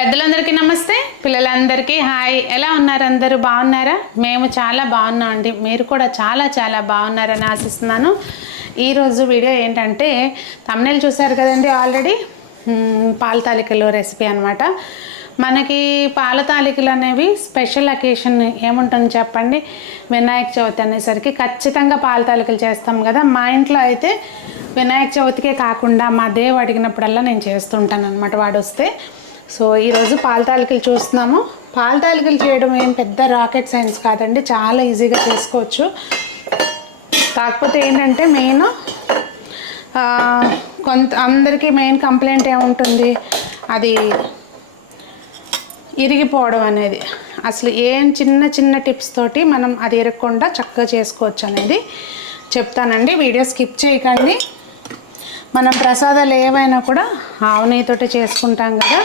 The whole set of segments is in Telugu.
పెద్దలందరికీ నమస్తే, పిల్లలందరికీ హాయ్. ఎలా ఉన్నారు? అందరూ బాగున్నారా? మేము చాలా బాగున్నాం అండి. మీరు కూడా చాలా చాలా బాగున్నారని ఆశిస్తున్నాను. ఈరోజు వీడియో ఏంటంటే థంబ్నెయిల్ చూసారు కదండి ఆల్రెడీ. పాల తాలికలు రెసిపీ అనమాట. మనకి పాల తాలికలు అనేవి స్పెషల్ అకేషన్ ఏముంటుంది చెప్పండి. వినాయక చవితి అనేసరికి ఖచ్చితంగా పాల తాలికలు చేస్తాం కదా. మా ఇంట్లో అయితే వినాయక చవితికే కాకుండా మా దేవు అడిగినప్పుడల్లా నేను చేస్తుంటాను అనమాట, వాడు వస్తే. సో ఈరోజు పాల తాలికలు చూస్తున్నాము. పాల తాలికలు చేయడం ఏం పెద్ద రాకెట్ సైన్స్ కాదండి, చాలా ఈజీగా చేసుకోవచ్చు. కాకపోతే ఏంటంటే మెయిన్ అందరికీ మెయిన్ కంప్లైంట్ ఏముంటుంది, అది ఇరిగిపోవడం అనేది. అసలు ఏం చిన్న చిన్న టిప్స్ తోటి మనం అది ఇరగకుండా చక్కగా చేసుకోవచ్చు అనేది చెప్తానండి. వీడియో స్కిప్ చేయకండి. మనం ప్రసాదాలు ఏవైనా కూడా ఆవు నెయ్యితోటి చేసుకుంటాం కదా.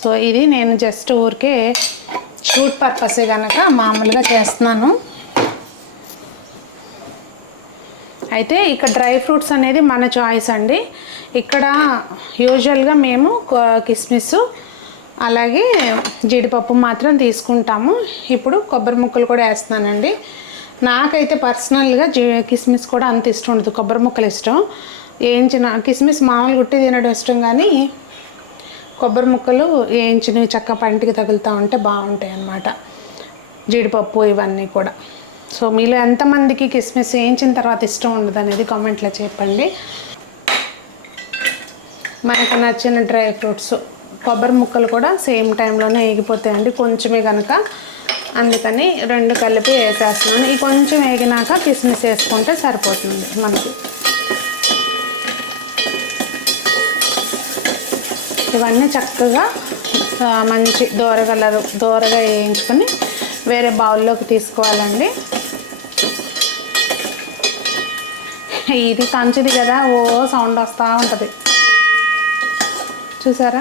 సో ఇది నేను జస్ట్ ఊరికే షూట్ పర్పసే కనుక మామూలుగా చేస్తున్నాను. అయితే ఇక్కడ డ్రై ఫ్రూట్స్ అనేది మన చాయిస్ అండి. ఇక్కడ యూజువల్గా మేము కిస్మిస్ అలాగే జీడిపప్పు మాత్రం తీసుకుంటాము. ఇప్పుడు కొబ్బరి ముక్కలు కూడా వేస్తున్నానండి. నాకైతే పర్సనల్గా కిస్మిస్ కూడా అంత ఇష్టం ఉండదు, కొబ్బరి ముక్కలు ఇష్టం. వేయించిన కిస్మిస్ మామూలుగా గుట్టి తినడం ఇష్టం, కానీ కొబ్బరి ముక్కలు వేయించినవి చక్క పంటికి తగులుతూ ఉంటే బాగుంటాయి అన్నమాట, జీడిపప్పు ఇవన్నీ కూడా. సో మీలో ఎంతమందికి కిస్మిస్ వేయించిన తర్వాత ఇష్టం ఉండదు అనేది కామెంట్లో చెప్పండి. మనకు నచ్చిన డ్రై ఫ్రూట్స్ కొబ్బరి ముక్కలు కూడా సేమ్ టైంలోనే వేగిపోతాయండి, కొంచెమే కనుక. అందుకని రెండు కలిపి వేసేస్తున్నాను. ఈ కొంచెం వేగినాక కిస్మిస్ వేసుకుంటే సరిపోతుంది మనకి. ఇవన్నీ చక్కగా మంచి దోరగా వేయించుకొని వేరే బౌల్లోకి తీసుకోవాలండి. ఇది కంచిది కదా, ఓ సౌండ్ వస్తూ ఉంటుంది చూసారా.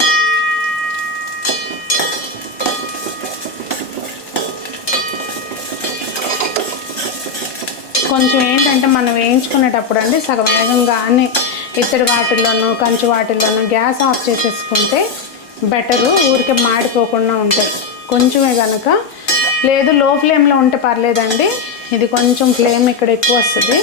కొంచెం ఏంటంటే మనం వేయించుకునేటప్పుడు అండి సగం వేగంగానే ఇత్తడి వాటిల్లోనూ కంచు వాటిల్లోనూ గ్యాస్ ఆఫ్ చేసేసుకుంటే బెటరు, ఊరికే మాడిపోకుండా ఉంటాయి. కొంచెమే కనుక, లేదు లో ఫ్లేమ్లో ఉంటే పర్లేదండి. ఇది కొంచెం ఫ్లేమ్ ఇక్కడ ఎక్కువ వస్తుంది,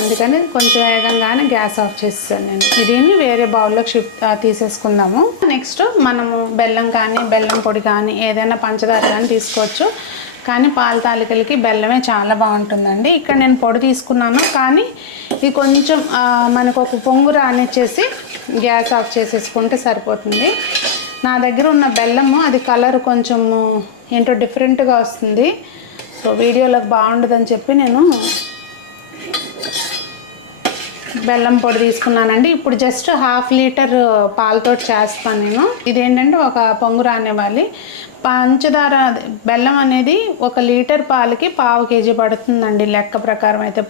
అందుకని కొంచెం వేగంగానే గ్యాస్ ఆఫ్ చేస్తాను నేను. దీన్ని వేరే బౌల్లోకి తీసేసుకుందాము. నెక్స్ట్ మనము బెల్లం కానీ బెల్లం పొడి కానీ ఏదైనా పంచదార కానీ తీసుకోవచ్చు, కానీ పాల తాలికలకి బెల్లమే చాలా బాగుంటుందండి. ఇక్కడ నేను పొడి తీసుకున్నాను, కానీ ఇది కొంచెం మనకు ఒక పొంగు రానిచ్చేసి గ్యాస్ ఆఫ్ చేసేసుకుంటే సరిపోతుంది. నా దగ్గర ఉన్న బెల్లము అది కలర్ కొంచెం ఏంటో డిఫరెంట్గా వస్తుంది, సో వీడియోలోకి బాగుండదని చెప్పి నేను బెల్లం పొడి తీసుకున్నానండి. ఇప్పుడు జస్ట్ 1/2 లీటర్ పాలతో చేస్తాను నేను. ఇదేంటంటే ఒక పొంగు రానివ్వాలి. పంచదార బెల్లం అనేది 1 లీటర్ పాలకి 1/2 కేజీ పడుతుందండి లెక్క ప్రకారం. అయితే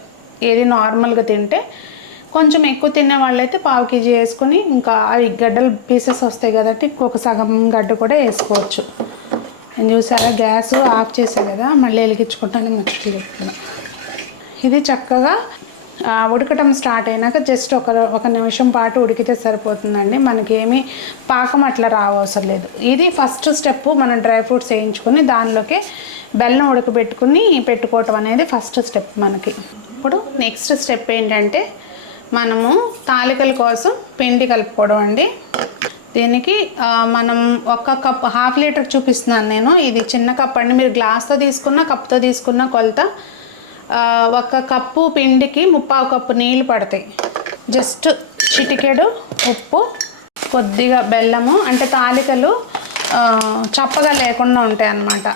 ఏది నార్మల్గా తింటే, కొంచెం ఎక్కువ తినే వాళ్ళైతే 1/2 కేజీ వేసుకొని, ఇంకా అవి గడ్డలు పీసెస్ వస్తాయి కదండి, ఇంకొక సగం గడ్డ కూడా వేసుకోవచ్చు. నేను చూసారా గ్యాస్ ఆఫ్ చేసా కదా, మళ్ళీ వెలిగించుకుంటాను మర్చిపోతున్నా. ఇది చక్కగా ఉడకటం స్టార్ట్ అయినాక జస్ట్ ఒక నిమిషం పాటు ఉడికితే సరిపోతుందండి. మనకేమీ పాకం అట్లా రావసరం లేదు. ఇది ఫస్ట్ స్టెప్. మనం డ్రై ఫ్రూట్స్ వేయించుకొని దానిలోకి బెల్లం ఉడకబెట్టుకుని పెట్టుకోవటం అనేది ఫస్ట్ స్టెప్ మనకి. ఇప్పుడు నెక్స్ట్ స్టెప్ ఏంటంటే మనము తాలికల కోసం పిండి కలుపుకోవడం అండి. దీనికి మనం 1 కప్ 1/2 లీటర్ చూపిస్తున్నాను నేను. ఇది చిన్న కప్ అండి, మీరు గ్లాస్తో తీసుకున్న కప్తో తీసుకున్న కొలత. 1 కప్పు పిండికి 3/4 కప్పు నీళ్ళు పడతాయి. జస్ట్ చిటికెడు ఉప్పు, కొద్దిగా బెల్లము, అంటే తాలికలు చప్పగా లేకుండా ఉంటాయి అన్నమాట.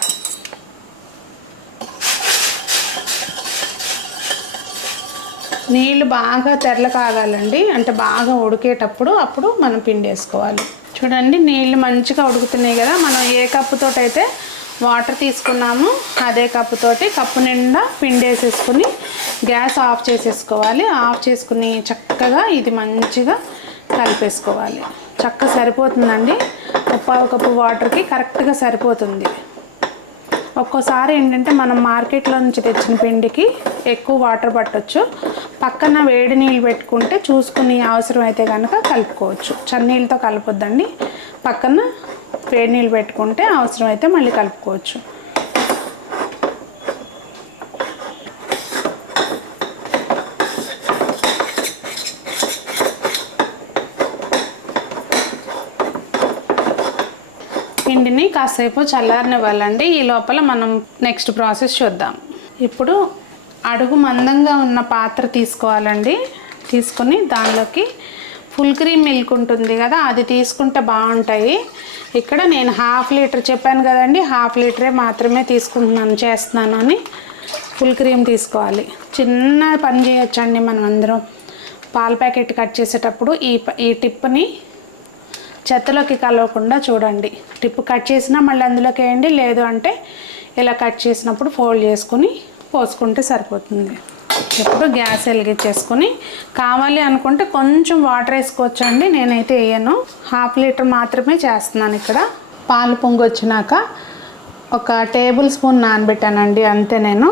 నీళ్ళు బాగా తెరల కాగాలండి, అంటే బాగా ఉడికేటప్పుడు అప్పుడు మనం పిండి వేసుకోవాలి. చూడండి నీళ్ళు మంచిగా ఉడుకుతున్నాయి కదా. మనం ఏ కప్పుతోటైతే వాటర్ తీసుకున్నాము అదే కప్పుతోటి కప్పు నిండా పిండి వేసేసుకుని గ్యాస్ ఆఫ్ చేసేసుకోవాలి. ఆఫ్ చేసుకుని చక్కగా ఇది మంచిగా కలిపేసుకోవాలి. చక్కగా సరిపోతుందండి. 1/4 కప్పు వాటర్కి కరెక్ట్గా సరిపోతుంది. ఒక్కోసారి ఏంటంటే మనం మార్కెట్లో నుంచి తెచ్చిన పిండికి ఎక్కువ వాటర్ పట్టొచ్చు. పక్కన వేడి నీళ్ళు పెట్టుకుంటే చూసుకుని అవసరమైతే కనుక కలుపుకోవచ్చు. చన్నీళ్ళతో కలపొద్దండి. పక్కన వేడి నీళ్ళు పెట్టుకుంటే అవసరమైతే మళ్ళీ కలుపుకోవచ్చు. పిండిని కాసేపు చల్లారనివ్వాలండి. ఈ లోపల మనం నెక్స్ట్ ప్రాసెస్ చూద్దాం. ఇప్పుడు అడుగు మందంగా ఉన్న పాత్ర తీసుకోవాలండి. తీసుకొని దానిలోకి ఫుల్ క్రీమ్ మిల్క్ ఉంటుంది కదా, అది తీసుకుంటే బాగుంటాయి. ఇక్కడ నేను 1/2 లీటర్ చెప్పాను కదండి, 1/2 లీటరే మాత్రమే చేస్తున్నాను అని ఫుల్ క్రీమ్ తీసుకోవాలి. చిన్న పని చేయొచ్చండి మనం అందరం. పాల ప్యాకెట్ కట్ చేసేటప్పుడు ఈ టిప్ని చెత్తలోకి కలవకుండా చూడండి. టిప్ కట్ చేసినా మళ్ళీ అందులోకి వేయండి, లేదు అంటే ఇలా కట్ చేసినప్పుడు ఫోల్డ్ చేసుకుని పోసుకుంటే సరిపోతుంది. ఇప్పుడు గ్యాస్ వెలిగించేసుకొని కావాలి అనుకుంటే కొంచెం వాటర్ వేసుకోవచ్చండి. నేనైతే వేయను, 1/2 లీటర్ మాత్రమే చేస్తున్నాను. ఇక్కడ పాలు పొంగి వచ్చినాక 1 టేబుల్ స్పూన్ నానబెట్టానండి, అంతే. నేను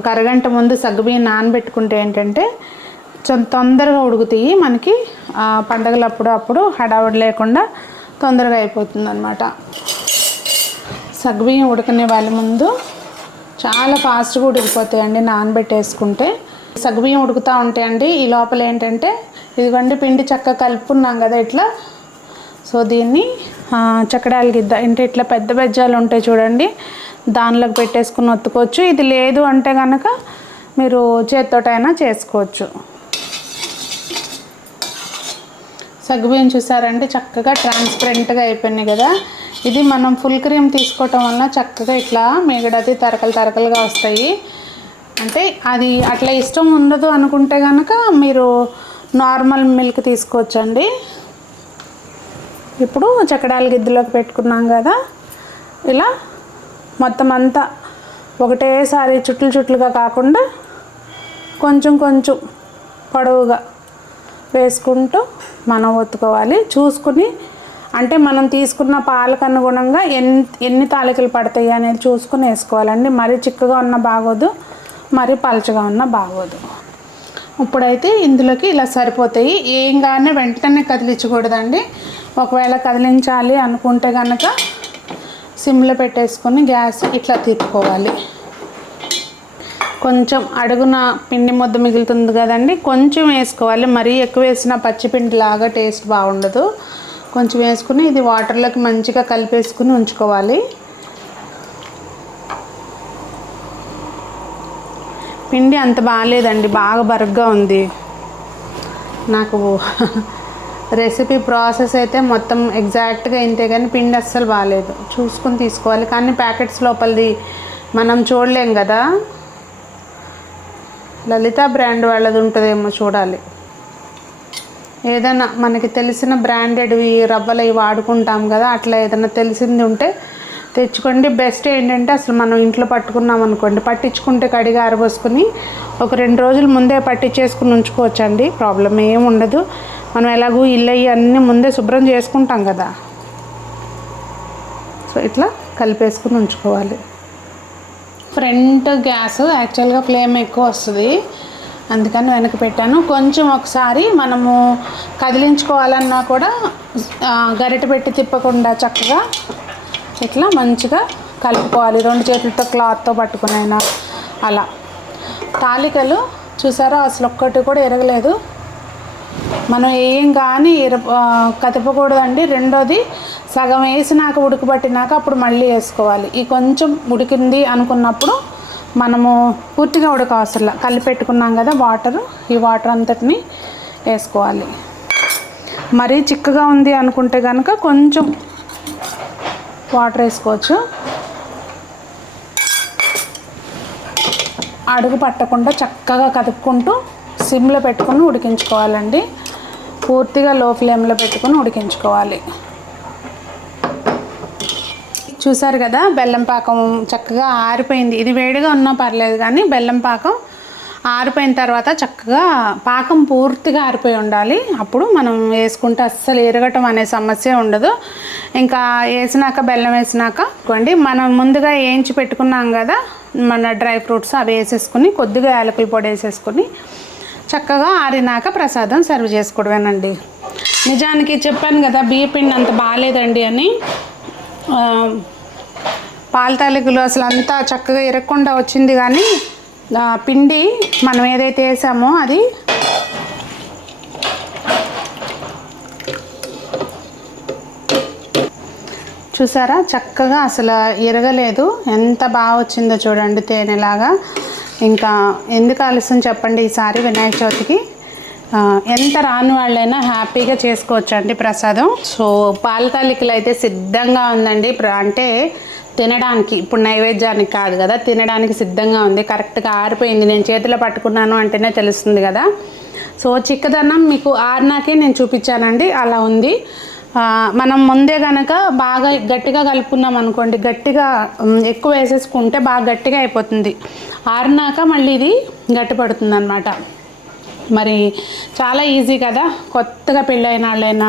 ఒక అరగంట ముందు సగ్గుబియ్యం నానబెట్టుకుంటే ఏంటంటే తొందరగా ఉడుకుతాయి మనకి. పండగలప్పుడు హడావుడి లేకుండా తొందరగా అయిపోతుంది అన్నమాట. సగ్గుబియ్యం ఉడకనే వాళ్ళ ముందు చాలా ఫాస్ట్గా ఉడికిపోతాయండి నానబెట్టేసుకుంటే. సగ్గుబియ్యం ఉడుకుతూ ఉంటాయండి. ఈ లోపల ఏంటంటే ఇదిగోండి పిండి చక్కగా కలుపుకున్నాం కదా ఇట్లా. సో దీన్ని చక్కడాలు గిద్ద అంటే ఇట్లా పెద్ద బెజ్జాలు ఉంటాయి చూడండి, దానిలోకి పెట్టేసుకుని ఒత్తుకోవచ్చు. ఇది లేదు అంటే కనుక మీరు చేత్తోటైనా చేసుకోవచ్చు. సగ్గుబియ్యం చూసారంటే చక్కగా ట్రాన్స్పరెంట్గా అయిపోయినాయి కదా. ఇది మనం ఫుల్ క్రీమ్ తీసుకోవటం వలన చక్కగా ఇట్లా మిగడది తరకలుగా వస్తాయి. అంటే అది అట్లా ఇష్టం ఉండదు అనుకుంటే కనుక మీరు నార్మల్ మిల్క్ తీసుకోవచ్చండి. ఇప్పుడు చక్కడాల గిద్దలోకి పెట్టుకున్నాం కదా, ఇలా మొత్తం అంతా ఒకటేసారి చుట్లుగా కాకుండా కొంచెం పొడవుగా వేసుకుంటూ మనం ఒత్తుకోవాలి. చూసుకుని అంటే మనం తీసుకున్న పాలకు అనుగుణంగా ఎన్ని తాలికలు పడతాయి అనేది చూసుకుని వేసుకోవాలండి. మరీ చిక్కగా ఉన్న బాగోదు, మరీ పలచగా ఉన్న బాగోదు. ఇప్పుడైతే ఇందులోకి ఇలా సరిపోతాయి. ఏం కానీ వెంటనే కదిలించకూడదండి. ఒకవేళ కదిలించాలి అనుకుంటే కనుక సిమ్లో పెట్టేసుకొని గ్యాస్ ఇట్లా తిప్పుకోవాలి. కొంచెం అడుగున పిండి ముద్ద మిగులుతుంది కదండి, కొంచెం వేసుకోవాలి. మరీ ఎక్కువ వేసిన పచ్చిపిండి లాగా టేస్ట్ బాగుండదు. కొంచెం వేసుకుని ఇది వాటర్లోకి మంచిగా కలిపేసుకుని ఉంచుకోవాలి. పిండి అంత బాగాలేదండి, బాగా బరగ్గా ఉంది. నాకు రెసిపీ ప్రాసెస్ అయితే మొత్తం ఎగ్జాక్ట్గా ఇంతే, కానీ పిండి అస్సలు బాగాలేదు. చూసుకుని తీసుకోవాలి. కానీ ప్యాకెట్స్ లోపలిది మనం చూడలేం కదా, లలిత బ్రాండ్ వాళ్ళది ఉంటుందేమో చూడాలి. ఏదైనా మనకి తెలిసిన బ్రాండెడ్వి రవ్వలు ఇవి వాడుకుంటాం కదా, అట్లా ఏదైనా తెలిసింది ఉంటే తెచ్చుకోండి. బెస్ట్ ఏంటంటే అసలు మనం ఇంట్లో పట్టుకున్నాం అనుకోండి, పట్టించుకుంటే కడిగా ఆరబోసుకుని ఒక 2 రోజుల ముందే పట్టించేసుకుని ఉంచుకోవచ్చండి. ప్రాబ్లం ఏమి ఉండదు. మనం ఎలాగూ ఇల్లు అన్నీ ముందే శుభ్రం చేసుకుంటాం కదా. సో ఇట్లా కలిపేసుకుని ఉంచుకోవాలి. ఫ్రంట్ గ్యాస్ యాక్చువల్గా ఫ్లేమ్ ఎక్కువ వస్తుంది, అందుకని వెనక పెట్టాను. కొంచెం ఒకసారి మనము కదిలించుకోవాలన్నా కూడా గరిటె పెట్టి తిప్పకుండా చక్కగా ఇట్లా మంచిగా కలుపుకోవాలి. 2 చేతులతో క్లాత్తో పట్టుకునైనా అలా. తాలికలు చూసారా అసలు ఒక్కటి కూడా ఎరగలేదు. మనం ఏం కానీ కదపకూడదండి. రెండోది సగం వేసినాక ఉడకబట్టినాక అప్పుడు మళ్ళీ వేసుకోవాలి. ఈ కొంచెం ఉడికింది అనుకున్నప్పుడు మనము పూర్తిగా ఉడకవసరం కలిపెట్టుకున్నాం కదా వాటరు, ఈ వాటర్ అంతటిని వేసుకోవాలి. మరీ చిక్కగా ఉంది అనుకుంటే కనుక కొంచెం వాటర్ వేసుకోవచ్చు. అడుగు పట్టకుండా చక్కగా కదుపుకుంటూ సిమ్లో పెట్టుకుని ఉడికించుకోవాలండి. పూర్తిగా లో ఫ్లేమ్లో పెట్టుకుని ఉడికించుకోవాలి. చూసారు కదా బెల్లం పాకం చక్కగా ఆరిపోయింది. ఇది వేడిగా ఉన్నా పర్లేదు, కానీ బెల్లం పాకం ఆరిపోయిన తర్వాత చక్కగా పాకం పూర్తిగా ఆరిపోయి ఉండాలి. అప్పుడు మనం వేసుకుంటే అస్సలు ఎరగటం అనే సమస్య ఉండదు. ఇంకా వేసినాక బెల్లం వేసినాక అనుకోండి, మనం ముందుగా వేయించి పెట్టుకున్నాం కదా మన డ్రై ఫ్రూట్స్, అవి వేసేసుకుని కొద్దిగా యాలకుల పొడి వేసేసుకుని చక్కగా ఆరినాక ప్రసాదం సర్వ్ చేసుకోవడమేనండి. నిజానికి చెప్పాను కదా బియ్యపిండి అంత బాగాలేదండి అని. పాల తాలికలు అసలు అంతా చక్కగా ఇరగకుండా వచ్చింది, కానీ పిండి మనం ఏదైతే వేసామో అది చూసారా చక్కగా అసలు ఇరగలేదు. ఎంత బాగా వచ్చిందో చూడండి తేనెలాగా. ఇంకా ఎందుకు ఆలస్యం చెప్పండి, ఈసారి వినాయక చవితికి ఎంత రాని వాళ్ళైనా హ్యాపీగా చేసుకోవచ్చండి ప్రసాదం. సో పాల తాలికలు అయితే సిద్ధంగా ఉందండి. అంటే తినడానికి, ఇప్పుడు నైవేద్యానికి కాదు కదా, తినడానికి సిద్ధంగా ఉంది. కరెక్ట్గా ఆరిపోయింది. నేను చేతిలో పట్టుకున్నాను అంటేనే తెలుస్తుంది కదా. సో చిక్కదన్నం మీకు ఆరినాకే నేను చూపించానండి, అలా ఉంది. మనం ముందే కనుక బాగా గట్టిగా కలుపుకున్నాం అనుకోండి, గట్టిగా ఎక్కువ వేసేసుకుంటే బాగా గట్టిగా అయిపోతుంది. ఆరినాక మళ్ళీ ఇది గట్టి పడుతుంది అన్నమాట. మరి చాలా ఈజీ కదా. కొత్తగా పెళ్ళైన వాళ్ళైనా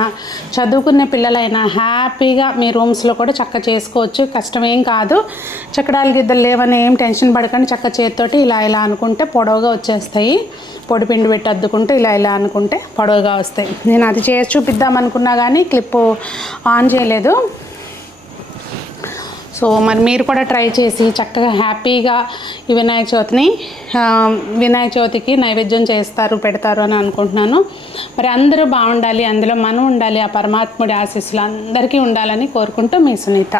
చదువుకునే పిల్లలైనా హ్యాపీగా మీ రూమ్స్లో కూడా చక్క చేసుకోవచ్చు. కష్టమేం కాదు. చక్కడాలు గిద్దలు లేవని ఏం టెన్షన్ పడకండి. చక్క చేతితోటి ఇలా ఇలా అనుకుంటే పొడవుగా వచ్చేస్తాయి. పొడి పిండి పెట్టి అద్దుకుంటే ఇలా ఇలా అనుకుంటే పొడవుగా వస్తాయి. నేను అది చేసి చూపిద్దాం అనుకున్నా కానీ క్లిప్పు ఆన్ చేయలేదు. సో మరి మీరు కూడా ట్రై చేసి చక్కగా హ్యాపీగా ఈ వినాయక చవితికి నైవేద్యం చేస్తారు, పెడతారు అని అనుకుంటున్నాను. మరి అందరూ బాగుండాలి, అందులో మనం ఉండాలి, ఆ పరమాత్ముడి ఆశీస్సులు అందరికీ ఉండాలని కోరుకుంటూ మీ సునీత.